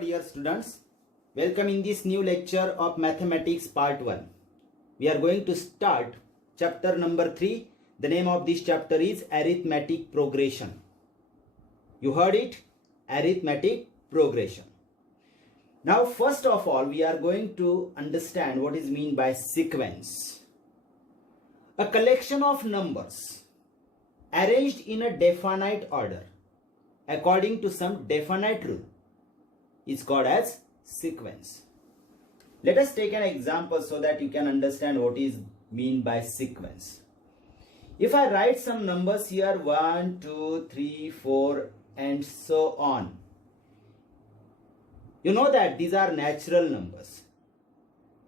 dear students, welcome in this new lecture of mathematics part 1. We are going to start chapter number 3. The name of this chapter is arithmetic progression. You heard it, arithmetic progression. Now first of all we are going to understand what is meant by sequence. A collection of numbers arranged in a definite order according to some definite rule is called as sequence. Let us take an example so that you can understand what is mean by sequence. If I write some numbers here 1, 2, 3, 4 and so on, you know that these are natural numbers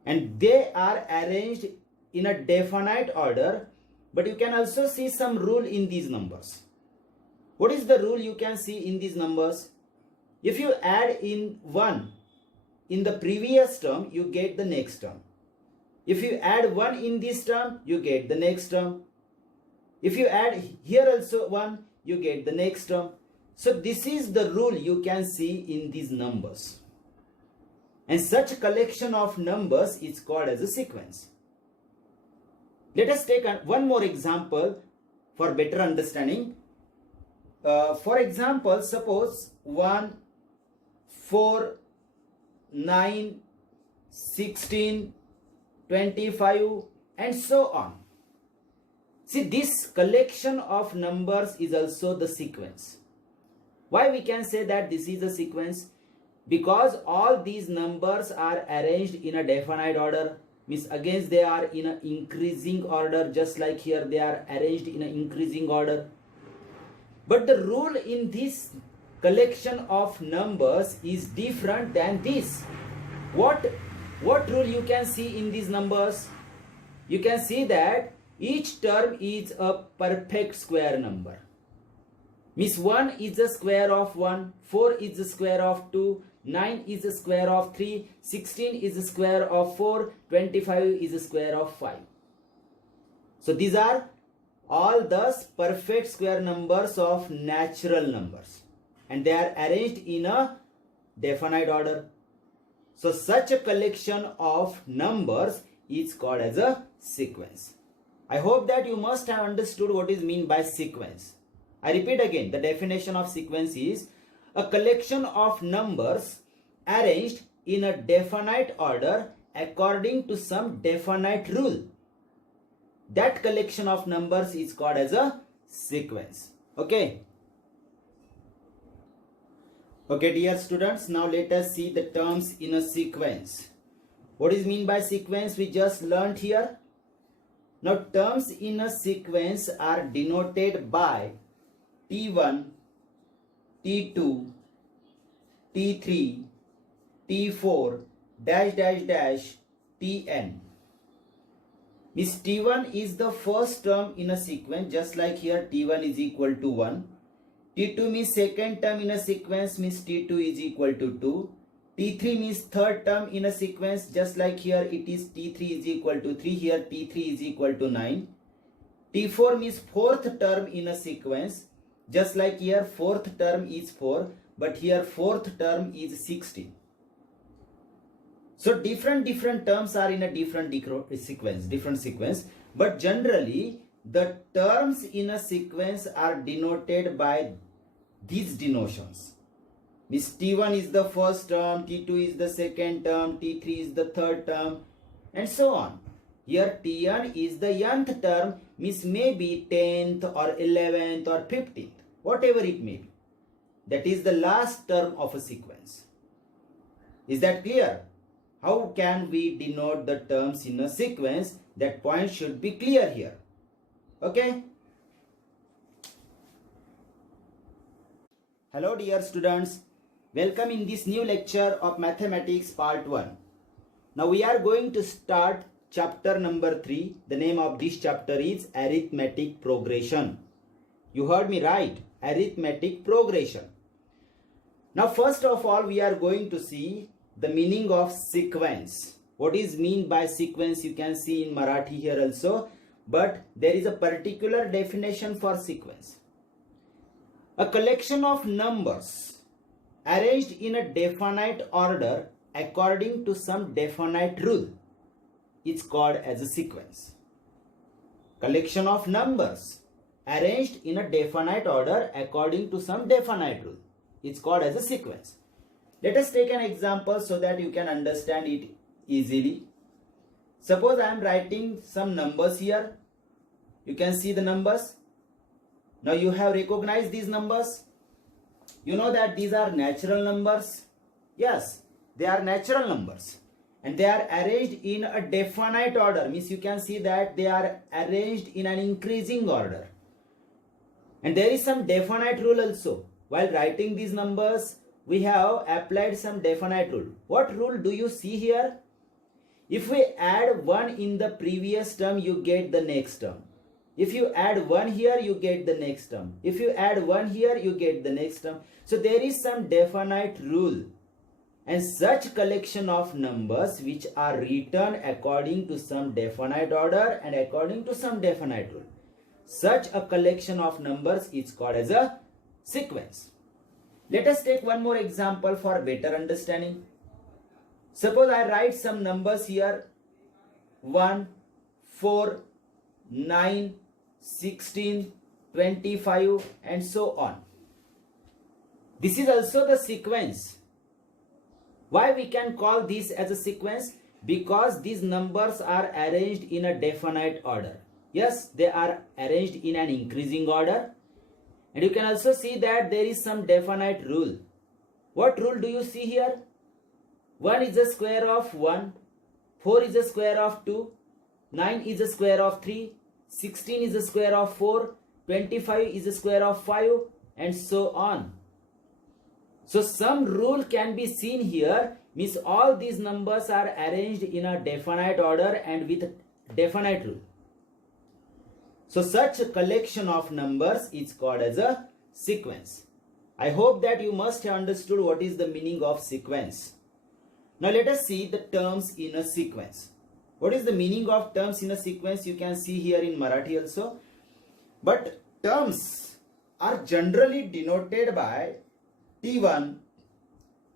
and they are arranged in a definite order, but you can also see some rule in these numbers. What is the rule you can see in these numbers? If you add in 1 in the previous term, you get the next term. If you add 1 in this term, you get the next term. If you add here also 1, you get the next term. So this is the rule you can see in these numbers. And such collection of numbers is called as a sequence. Let us take one more example for better understanding. For example, suppose 1, 4, 9, 16, 25 and so on. See, this collection of numbers is also the sequence. Why we can say that this is a sequence? Because all these numbers are arranged in a definite order. Means again they are in an increasing order, just like here they are arranged in an increasing order. But the rule in this collection of numbers is different than this. What rule you can see in these numbers? You can see that each term is a perfect square number. Means 1 is the square of 1, 4 is the square of 2, 9 is the square of 3, 16 is the square of 4, 25 is the square of 5. So these are all thus perfect square numbers of natural numbers and they are arranged in a definite order. So such a collection of numbers is called as a sequence. I hope that you must have understood what is meant by sequence. I repeat again, the definition of sequence is a collection of numbers arranged in a definite order according to some definite rule. That collection of numbers is called as a sequence. Okay, dear students, now let us see the terms in a sequence. What is meant by sequence we just learned here. Now terms in a sequence are denoted by T1, T2, T3, T4, dash dash dash, Tn. Means T1 is the first term in a sequence, just like here T1 is equal to 1. T2 means second term in a sequence, means T2 is equal to 2. T3 means third term in a sequence, just like here it is T3 is equal to 3, here T3 is equal to 9. T4 means fourth term in a sequence, just like here fourth term is 4, but here fourth term is 16. So different terms are in a different sequence, but generally the terms in a sequence are denoted by these denotions. Means T1 is the first term, T2 is the second term, T3 is the third term and so on. Here Tn is the nth term, means maybe 10th or 11th or 15th, whatever it may be. That is the last term of a sequence. Is that clear? How can we denote the terms in a sequence? That point should be clear here. Okay. Hello dear students. Welcome in this new lecture of mathematics part 1. Now we are going to start chapter number 3. The name of this chapter is arithmetic progression. You heard me right, arithmetic progression. Now first of all we are going to see the meaning of sequence. What is mean by sequence you can see in Marathi here also, but there is a particular definition for sequence. A collection of numbers arranged in a definite order according to some definite rule is called as a sequence. Collection of numbers arranged in a definite order according to some definite rule is called as a sequence. Let us take an example so that you can understand it easily. Suppose I am writing some numbers here. You can see the numbers. Now you have recognized these numbers. You know that these are natural numbers. Yes, they are natural numbers. And they are arranged in a definite order. Means you can see that they are arranged in an increasing order. And there is some definite rule also. While writing these numbers, we have applied some definite rule. What rule do you see here? If we add 1 in the previous term, you get the next term. If you add 1 here, you get the next term. If you add 1 here, you get the next term. So there is some definite rule. And such collection of numbers which are written according to some definite order and according to some definite rule. Such a collection of numbers is called as a sequence. Let us take one more example for better understanding. Suppose I write some numbers here: 1, 4, 9, 16, 25 and so on. This is also the sequence. Why we can call this as a sequence? Because these numbers are arranged in a definite order. Yes, they are arranged in an increasing order. And you can also see that there is some definite rule. What rule do you see here? 1 is the square of 1, 4 is the square of 2, 9 is the square of 3, 16 is the square of 4, 25 is the square of 5 and so on. So some rule can be seen here, means all these numbers are arranged in a definite order and with definite rule. So such a collection of numbers is called as a sequence. I hope that you must have understood what is the meaning of sequence. Now let us see the terms in a sequence. What is the meaning of terms in a sequence? You can see here in Marathi also. But terms are generally denoted by T1,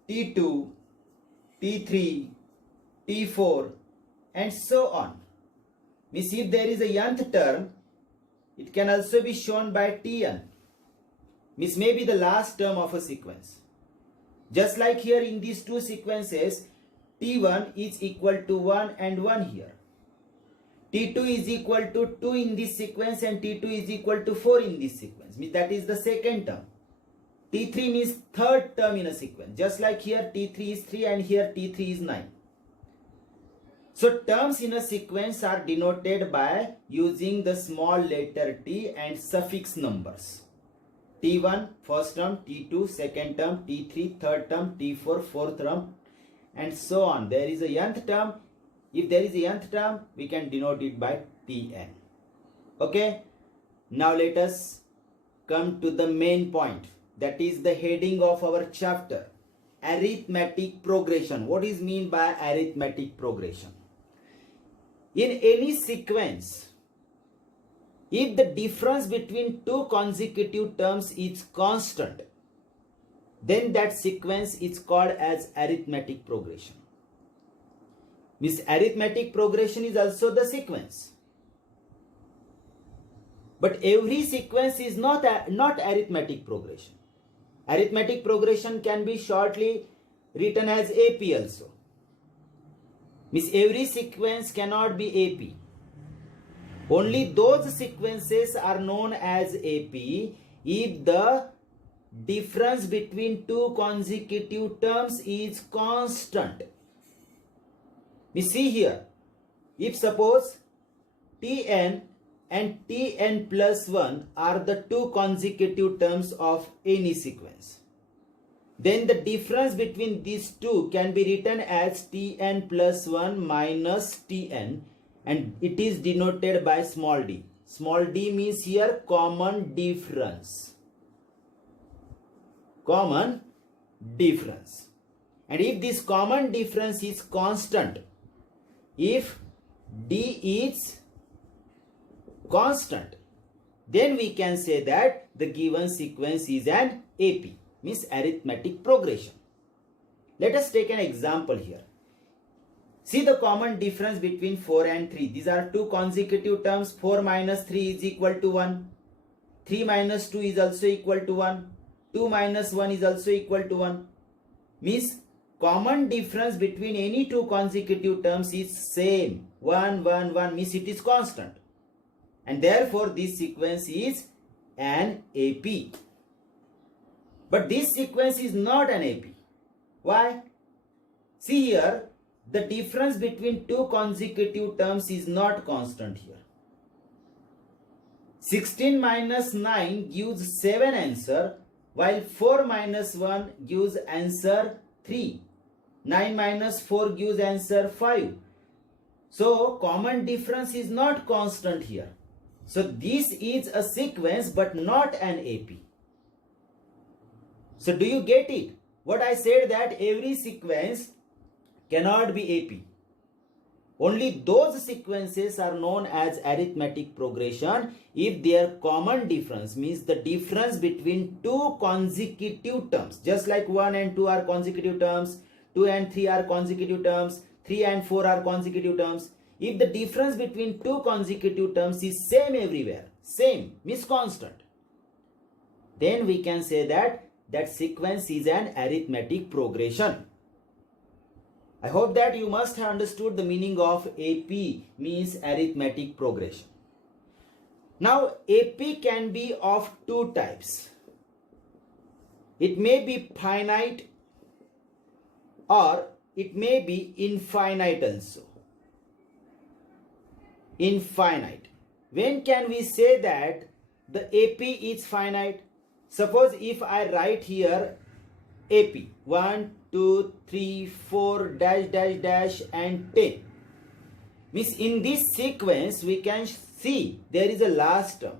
T2, T3, T4 and so on. Means if there is a nth term, it can also be shown by Tn. Means maybe the last term of a sequence. Just like here in these two sequences, T1 is equal to 1 and 1 here. T2 is equal to 2 in this sequence and T2 is equal to 4 in this sequence. Means that is the second term. T3 means third term in a sequence. Just like here T3 is 3 and here T3 is 9. So terms in a sequence are denoted by using the small letter t and suffix numbers. T1 first term, T2 second term, T3 third term, T4 fourth term and so on. There is a nth term. If there is a nth term, we can denote it by Tn. Okay. Now let us come to the main point. That is the heading of our chapter. Arithmetic progression. What is meant by arithmetic progression? In any sequence, if the difference between two consecutive terms is constant, then that sequence is called as arithmetic progression. Means arithmetic progression is also the sequence. But every sequence is not arithmetic progression. Arithmetic progression can be shortly written as AP also. Means every sequence cannot be AP. Only those sequences are known as AP if the difference between two consecutive terms is constant. We see here, if suppose Tn and Tn plus 1 are the two consecutive terms of any sequence, then the difference between these two can be written as Tn plus 1 minus Tn, and it is denoted by small d. Small d means here common difference. Common difference. And if this common difference is constant, if d is constant, then we can say that the given sequence is an AP. means arithmetic progression. Let us take an example here. See the common difference between 4 and 3. These are two consecutive terms. 4 minus 3 is equal to 1. 3 minus 2 is also equal to 1. 2 minus 1 is also equal to 1. Means common difference between any two consecutive terms is same. 1, 1, 1 means it is constant. And therefore this sequence is an AP. But this sequence is not an AP. Why? See here, the difference between two consecutive terms is not constant here. 16 minus 9 gives 7 answer, while 4 minus 1 gives answer 3. 9 minus 4 gives answer 5. So common difference is not constant here. So this is a sequence but not an AP. So do you get it? What I said, that every sequence cannot be AP. Only those sequences are known as arithmetic progression if their common difference, means the difference between two consecutive terms, just like 1 and 2 are consecutive terms, 2 and 3 are consecutive terms, 3 and 4 are consecutive terms. If the difference between two consecutive terms is same everywhere, same means constant, then we can say that that sequence is an arithmetic progression. I hope that you must have understood the meaning of AP, means arithmetic progression. Now AP can be of two types. It may be finite or it may be infinite also. Infinite. When can we say that the AP is finite? Suppose if I write here AP 1, 2, 3, 4 dash dash dash and 10, means in this sequence we can see there is a last term.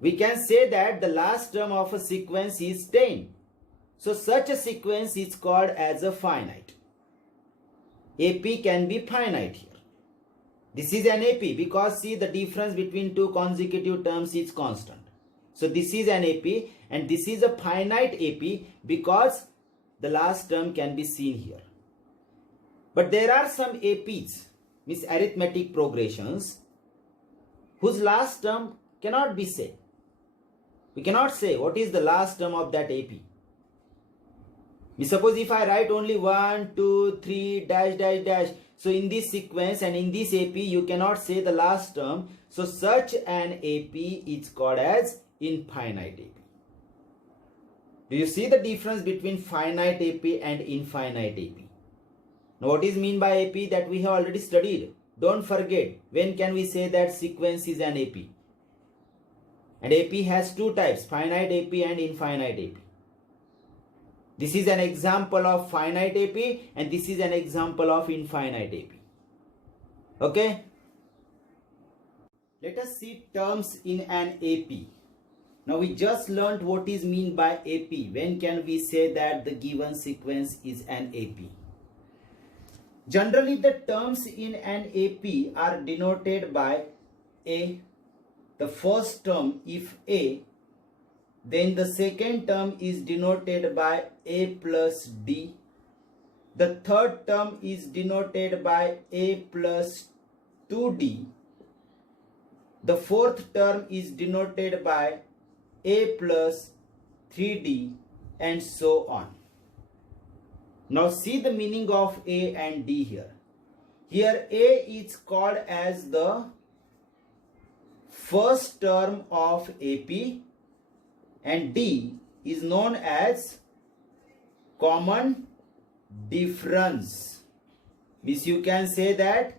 We can say that the last term of a sequence is 10. So such a sequence is called as a finite. AP can be finite here. This is an AP because see the difference between two consecutive terms is constant. So this is an AP and this is a finite AP because the last term can be seen here. But there are some APs, means arithmetic progressions, whose last term cannot be said. We cannot say what is the last term of that AP. Suppose if I write only 1, 2, 3 dash dash dash. So in this sequence and in this AP you cannot say the last term. So such an AP is called as infinite AP. Do you see the difference between finite AP and infinite AP? Now what is mean by AP? That we have already studied. Don't forget, when can we say that sequence is an AP? And AP has two types, finite AP and infinite AP. This is an example of finite AP and this is an example of infinite AP. Okay? Let us see terms in an AP. Now we just learned what is mean by AP. When can we say that the given sequence is an AP? Generally the terms in an AP are denoted by A. The first term if A, then the second term is denoted by A plus D. The third term is denoted by A plus 2D. The fourth term is denoted by A plus 3D and so on. Now see the meaning of A and D here. Here A is called as the first term of AP and D is known as common difference. Means you can say that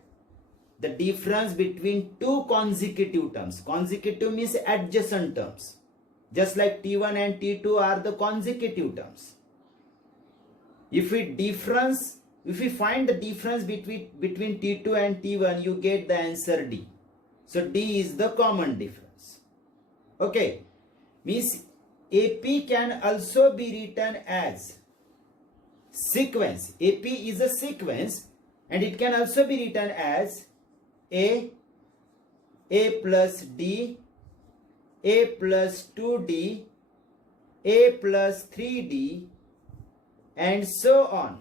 the difference between two consecutive terms. Consecutive means adjacent terms. Just like T1 and T2 are the consecutive terms. If we find the difference between T2 and T1, you get the answer D. So D is the common difference. Okay. Means AP can also be written as sequence. AP is a sequence and it can also be written as A plus D, A plus 2D, a plus 3d and so on.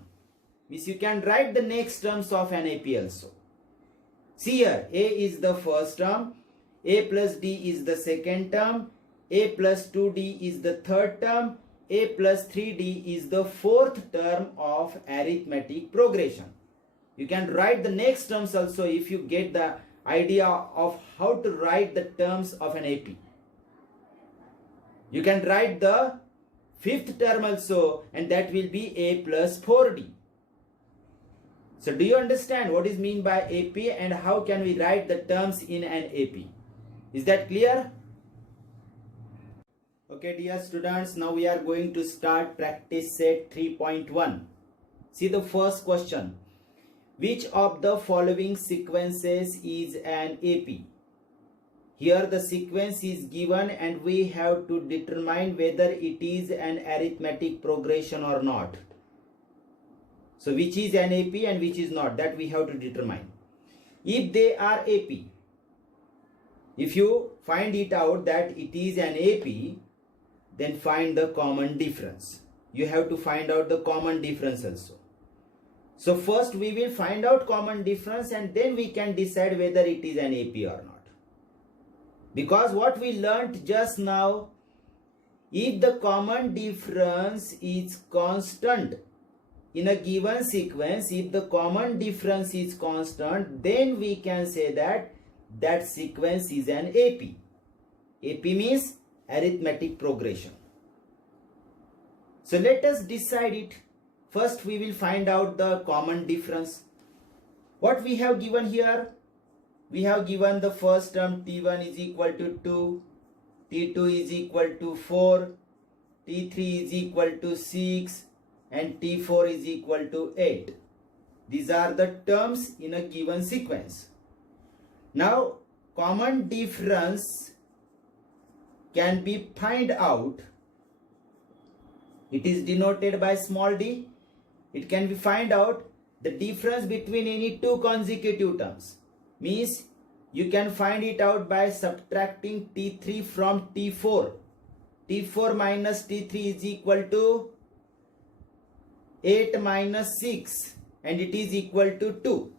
Means you can write the next terms of an AP also. See here, a is the first term, a plus d is the second term, a plus 2d is the third term, a plus 3d is the fourth term of arithmetic progression. You can write the next terms also if you get the idea of how to write the terms of an AP. You can write the fifth term also, and that will be a plus 4d. So do you understand what is meant by AP and how can we write the terms in an AP? Is that clear? Okay dear students, now we are going to start practice set 3.1. See the first question. Which of the following sequences is an AP? Here the sequence is given and we have to determine whether it is an arithmetic progression or not. So which is an AP and which is not, that we have to determine. If they are AP, if you find it out that it is an AP, then find the common difference. You have to find out the common difference also. So first we will find out common difference and then we can decide whether it is an AP or not. Because what we learnt just now, if the common difference is constant in a given sequence, if the common difference is constant, then we can say that that sequence is an AP. AP means arithmetic progression. So let us decide it. First we will find out the common difference. What we have given here? We have given the first term t1 is equal to 2, t2 is equal to 4, t3 is equal to 6 and t4 is equal to 8. These are the terms in a given sequence. Now common difference can be find out. It is denoted by small d. It can be find out the difference between any two consecutive terms. Means you can find it out by subtracting t3 from t4. t4 minus t3 is equal to 8 minus 6 and it is equal to 2.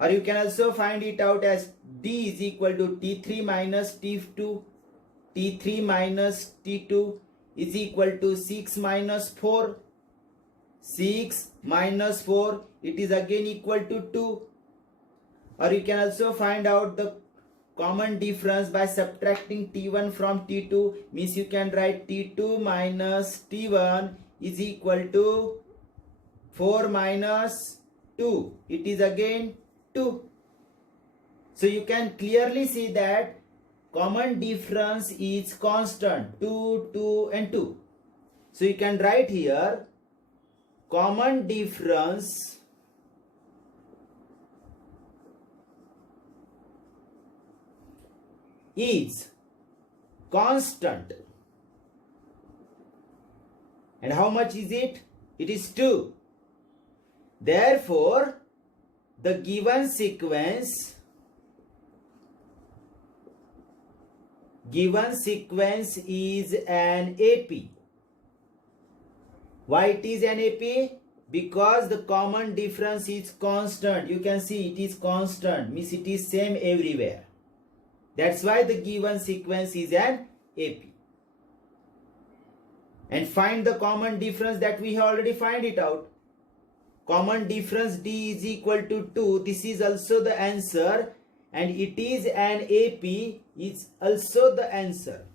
Or you can also find it out as d is equal to t3 minus t2. t3 minus t2 is equal to 6 minus 4. 6 minus 4, it is again equal to 2. Or you can also find out the common difference by subtracting t1 from t2. Means you can write t2 minus t1 is equal to 4 minus 2. It is again 2. So you can clearly see that common difference is constant, 2, 2 and 2. So you can write here common difference is constant. And how much is it? It is 2. Therefore, the given sequence is an AP. Why it is an AP? Because the common difference is constant. You can see it is constant, means it is same everywhere. That's why the given sequence is an AP. And find the common difference that we have already find it out. Common difference d is equal to 2. This is also the answer. And it is an AP is also the answer.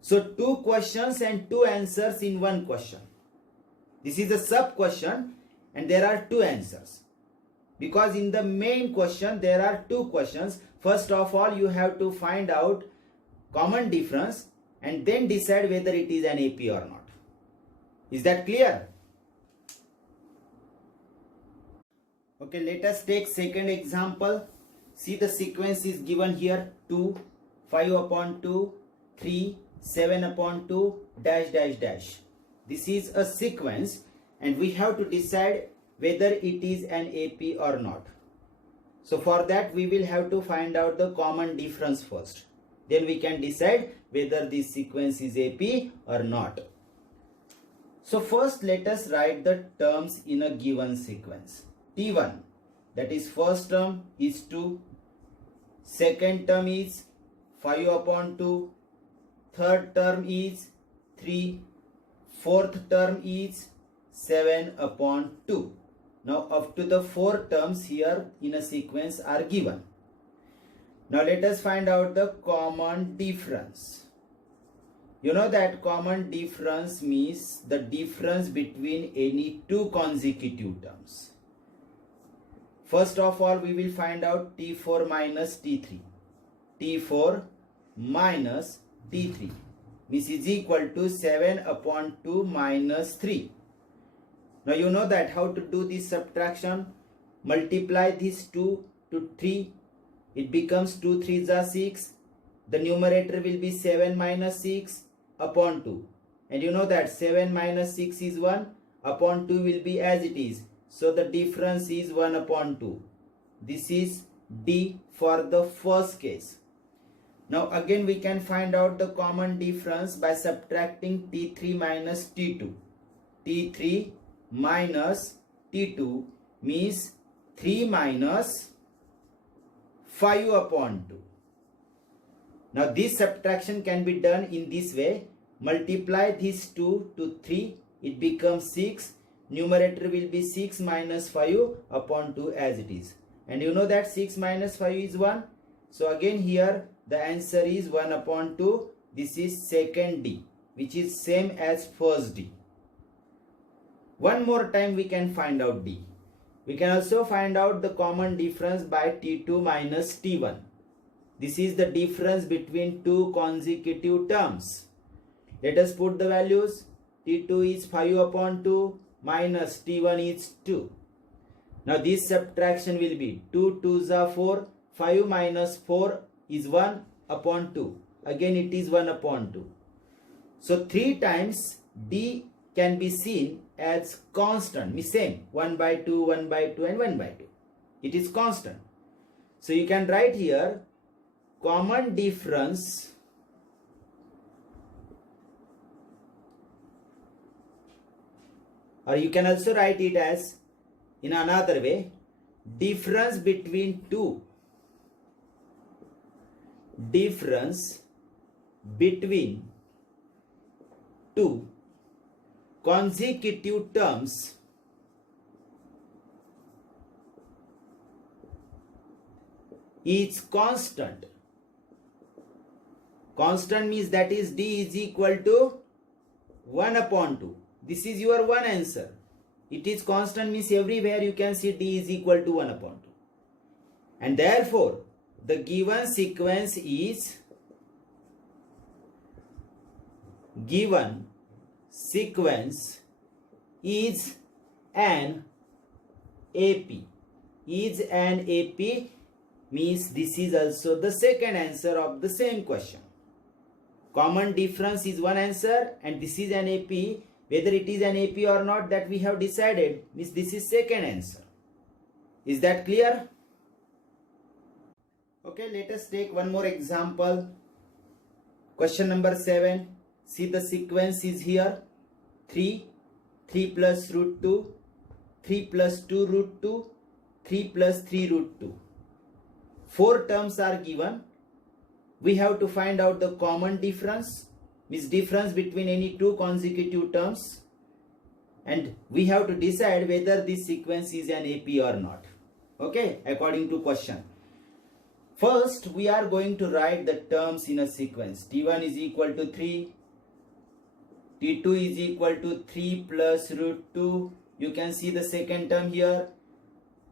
So 2 questions and 2 answers in one question. This is a sub question and there are 2 answers. Because in the main question there are 2 questions. First of all you have to find out common difference and then decide whether it is an AP or not. Is that clear? Okay, let us take second example. See, the sequence is given here: 2, 5 upon 2, 3, 7 upon 2, dash dash dash. This is a sequence and we have to decide whether it is an AP or not. So for that we will have to find out the common difference first. Then we can decide whether this sequence is AP or not. So first let us write the terms in a given sequence. T1, that is first term, is 2. Second term is 5 upon 2. Third term is 3. Fourth term is 7 upon 2. Now up to the 4 terms here in a sequence are given. Now let us find out the common difference. You know that common difference means the difference between any two consecutive terms. First of all, we will find out T4 minus T3. T4 minus T3 means is equal to 7 upon 2 minus 3. Now you know that how to do this subtraction. Multiply these 2 to 3. It becomes 2 3s are 6. The numerator will be 7 minus 6 upon 2. And you know that 7 minus 6 is 1. Upon 2 will be as it is. So the difference is 1 upon 2. This is D for the first case. Now again we can find out the common difference by subtracting T3 minus T2. T3 minus T2 means 3 minus 5 upon 2. Now this subtraction can be done in this way. Multiply these 2 to 3. It becomes 6. Numerator will be 6 minus 5 upon 2 as it is. And you know that 6 minus 5 is 1. So again here the answer is 1 upon 2. This is second D, which is same as first D. One more time we can find out D. We can also find out the common difference by T2 minus T1. This is the difference between two consecutive terms. Let us put the values. T2 is 5 upon 2 minus T1 is 2. Now this subtraction will be 2 2s are 4. 5 minus 4 is 1 upon 2. Again it is 1 upon 2. So 3 times D can be seen as constant. Same 1 by 2, 1 by 2 and 1 by 2. It is constant. So you can write here common difference or you can also write it as in another way, difference between two consecutive terms is constant. Constant means that is D is equal to 1 upon 2. This is your one answer. It is constant means everywhere you can see D is equal to 1 upon 2. And therefore, the given sequence is an AP. Is an AP means this is also the second answer of the same question. Common difference is one answer and this is an AP. Whether it is an AP or not, that we have decided, means this is second answer. Is that clear? Okay, let us take one more example. Question number 7. See the sequence is here. 3 plus root 2, 3 plus 2 root 2, 3 plus 3 root 2. 4 terms are given. We have to find out the common difference, means difference between any two consecutive terms, and we have to decide whether this sequence is an AP or not. Okay, according to question. First, we are going to write the terms in a sequence. T1 is equal to 3. T2 is equal to 3 plus root 2. You can see the second term here.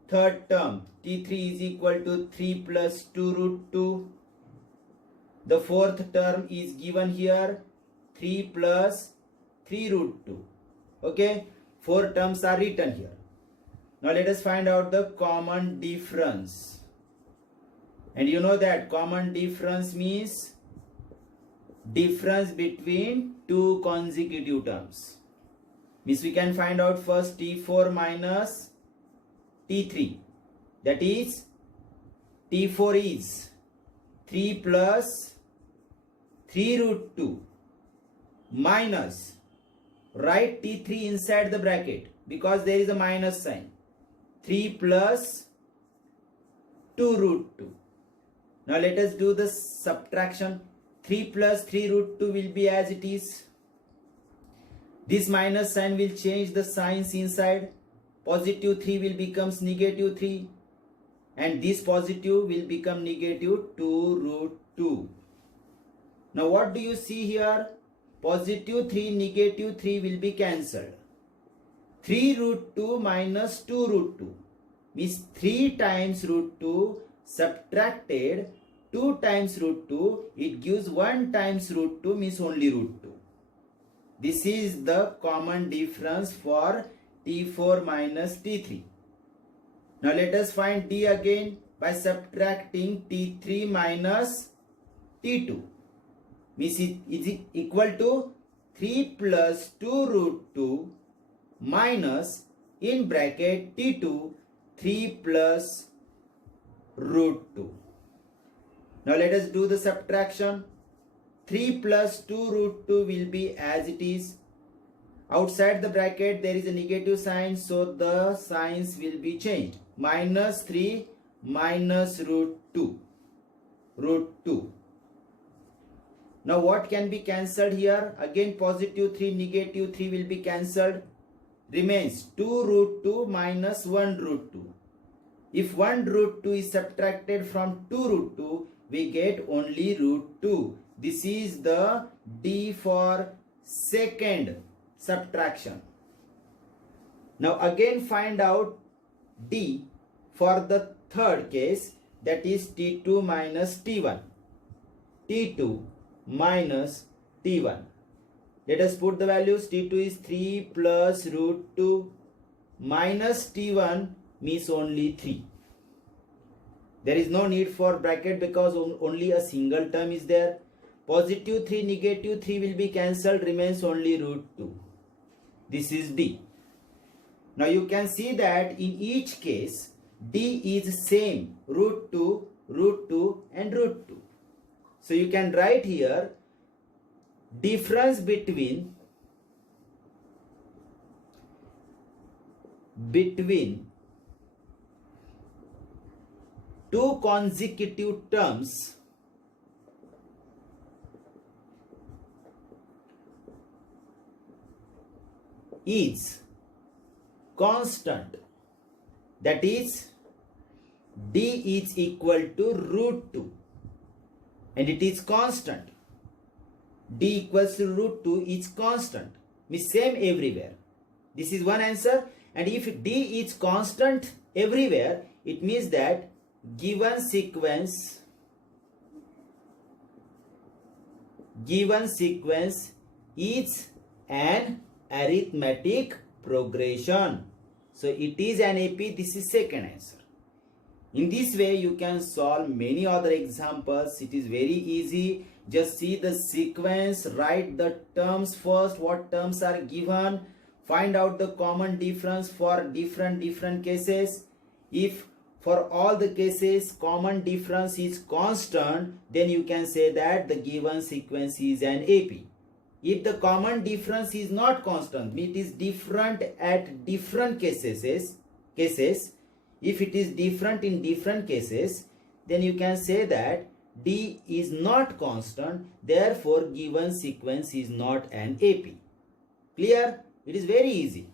Third term, T3 is equal to 3 plus 2 root 2. The fourth term is given here. 3 plus 3 root 2. Okay, 4 terms are written here. Now let us find out the common difference. And you know that common difference means difference between two consecutive terms. Means we can find out first T4 minus T3. That is T4 is 3 plus 3 root 2 minus, write T3 inside the bracket because there is a minus sign, 3 plus 2 root 2. Now let us do the subtraction. 3 plus 3 root 2 will be as it is. This minus sign will change the signs inside. Positive 3 will becomes negative 3 and this positive will become negative 2 root 2. Now what do you see here? Positive 3, negative 3 will be cancelled. 3 root 2 minus 2 root 2 means 3 times root 2 subtracted 2 times root 2. It gives 1 times root 2 means only root 2. This is the common difference for T4 minus T3. Now let us find D again by subtracting T3 minus T2. Means it is equal to 3 plus 2 root 2 minus in bracket T2 3 plus root 2. Now let us do the subtraction. 3 plus 2 root 2 will be as it is. Outside the bracket there is a negative sign, so the signs will be changed. Minus 3 minus root 2. Root 2. Now what can be cancelled here? Again positive 3, negative 3 will be cancelled. Remains 2 root 2 minus 1 root 2. If 1 root 2 is subtracted from 2 root 2, we get only root 2. This is the D for second subtraction. Now again find out D for the third case, that is T2 minus T1. T2 minus T1. Let us put the values. T2 is 3 plus root 2 minus T1 means only 3. There is no need for bracket because only a single term is there. Positive 3, negative 3 will be cancelled, remains only root 2. This is D. Now you can see that in each case D is same, root 2, root 2 and root 2. So you can write here difference between two consecutive terms is constant. That is D is equal to root 2 and it is constant. D equals to root 2 is constant, means same everywhere. This is one answer. And if D is constant everywhere, it means that given sequence is an arithmetic progression. So it is an AP. This is second answer. In this way you can solve many other examples. It is very easy. Just see the sequence, write the terms first, what terms are given, find out the common difference for different cases. If for all the cases common difference is constant, then you can say that the given sequence is an AP. If the common difference is not constant, it is different at different cases, if it is different in different cases, then you can say that D is not constant, therefore given sequence is not an AP. Clear? It is very easy.